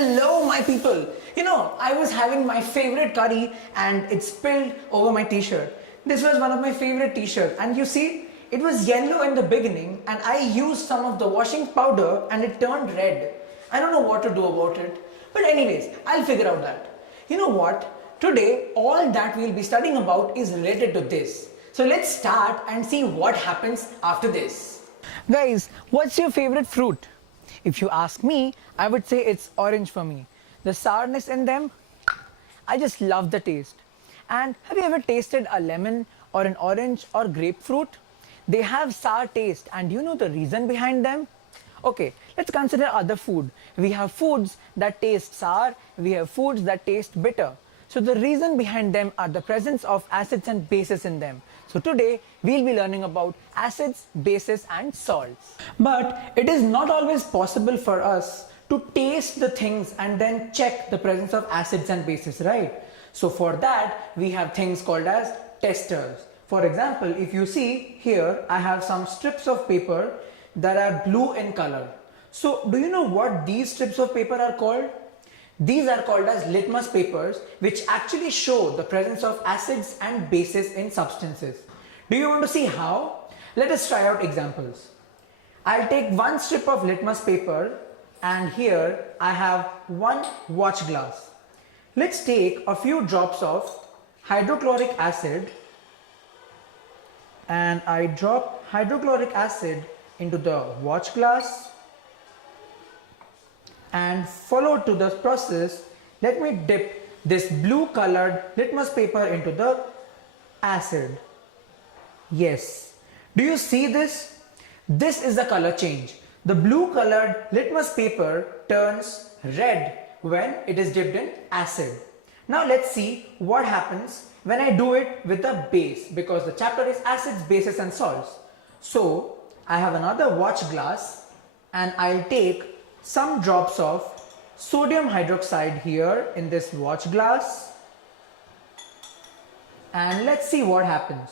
Hello, my people. I was having my favorite curry and it spilled over my t-shirt. This was one of my favorite t-shirts, and you see, it was yellow in the beginning and I used some of the washing powder and it turned red. I don't know what to do about it. But anyways, I'll figure out that. You know what? Today, all that we'll be studying about is related to this. So let's start and see what happens after this. Guys, what's your favorite fruit? If you ask me, I would say it's orange for me. The sourness in them, I just love the taste. And have you ever tasted a lemon or an orange or grapefruit? They have sour taste, and you know the reason behind them? Okay, let's consider other food. We have foods that taste sour, we have foods that taste bitter. So the reason behind them are the presence of acids and bases in them. So today we'll be learning about acids, bases and salts. But it is not always possible for us to taste the things and then check the presence of acids and bases, right? So for that we have things called as testers. For example, if you see here, I have some strips of paper that are blue in color. So do you know what these strips of paper are called? These are called as litmus papers, which actually show the presence of acids and bases in substances. Do you want to see how? Let us try out examples. I'll take one strip of litmus paper and here I have one watch glass. Let's take a few drops of hydrochloric acid and I drop hydrochloric acid into the watch glass. And followed to this process, let me dip this blue colored litmus paper into the acid. Yes, do you see this? This is the color change. The blue colored litmus paper turns red when it is dipped in acid. Now let's see what happens when I do it with a base, because the chapter is acids, bases and salts. So I have another watch glass and I'll take some drops of sodium hydroxide here in this watch glass, and let's see what happens.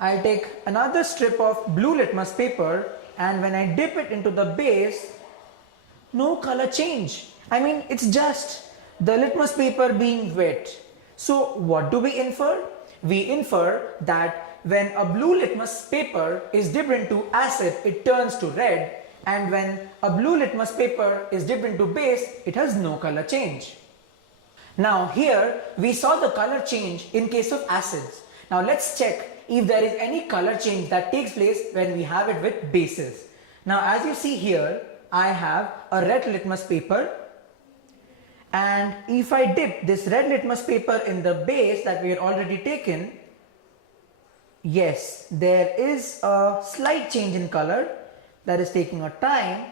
I'll take another strip of blue litmus paper and when I dip it into the base, no color change. I mean, it's just the litmus paper being wet. So what do we infer? We infer that when a blue litmus paper is dipped into acid, it turns to red, and when a blue litmus paper is dipped into base, it has no color change. Now here we saw the color change in case of acids. Now let's check if there is any color change that takes place when we have it with bases. Now as you see here, I have a red litmus paper, and if I dip this red litmus paper in the base that we had already taken, yes, there is a slight change in color. That is taking a time,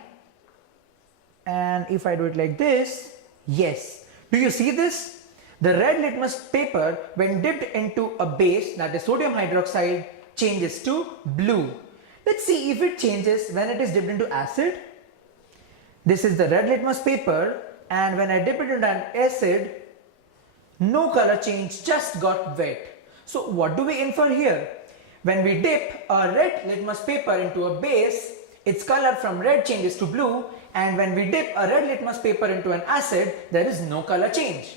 and if I do it like this, yes. Do you see this? The red litmus paper, when dipped into a base, that is sodium hydroxide, changes to blue. Let's see if it changes when it is dipped into acid. This is the red litmus paper, and when I dip it into an acid, no color change, just got wet. So what do we infer here? When we dip a red litmus paper into a base, its color from red changes to blue, and when we dip a red litmus paper into an acid, there is no color change.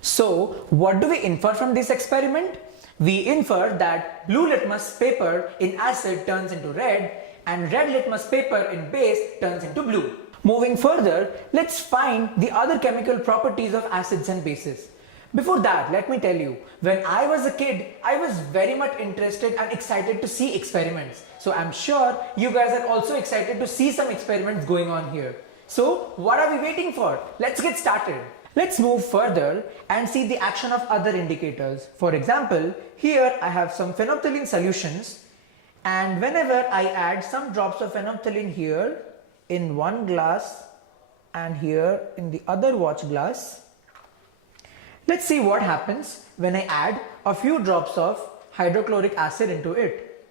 So what do we infer from this experiment? We infer that blue litmus paper in acid turns into red and red litmus paper in base turns into blue. Moving further, let's find the other chemical properties of acids and bases. Before that, let me tell you, when I was a kid, I was very much interested and excited to see experiments. So I'm sure you guys are also excited to see some experiments going on here. So what are we waiting for? Let's get started. Let's move further and see the action of other indicators. For example, here I have some phenolphthalein solutions, and whenever I add some drops of phenolphthalein here in one glass and here in the other watch glass, let's see what happens when I add a few drops of hydrochloric acid into it.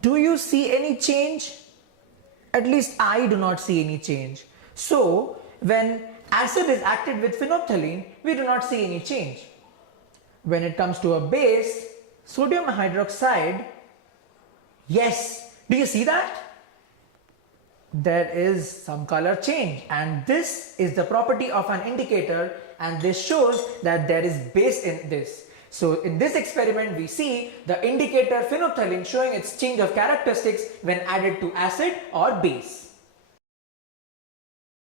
Do you see any change? At least I do not see any change. So when acid is acted with phenolphthalein, we do not see any change. When it comes to a base, sodium hydroxide, yes, do you see that? there is some color change, and this is the property of an indicator, and this shows that there is base in this. So in this experiment we see the indicator phenolphthalein showing its change of characteristics when added to acid or base.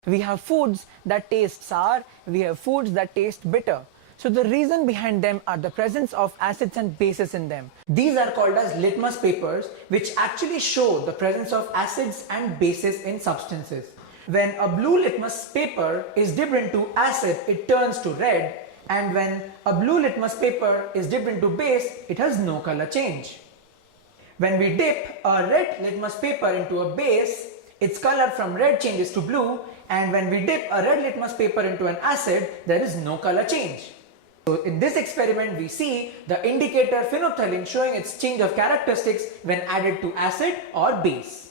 We have foods that taste sour, we have foods that taste bitter. So the reason behind them are the presence of acids and bases in them. These are called as litmus papers, which actually show the presence of acids and bases in substances. When a blue litmus paper is dipped into acid, it turns to red, and when a blue litmus paper is dipped into base, it has no color change. When we dip a red litmus paper into a base, its color from red changes to blue, and when we dip a red litmus paper into an acid, there is no color change. So in this experiment we see the indicator phenolphthalein showing its change of characteristics when added to acid or base.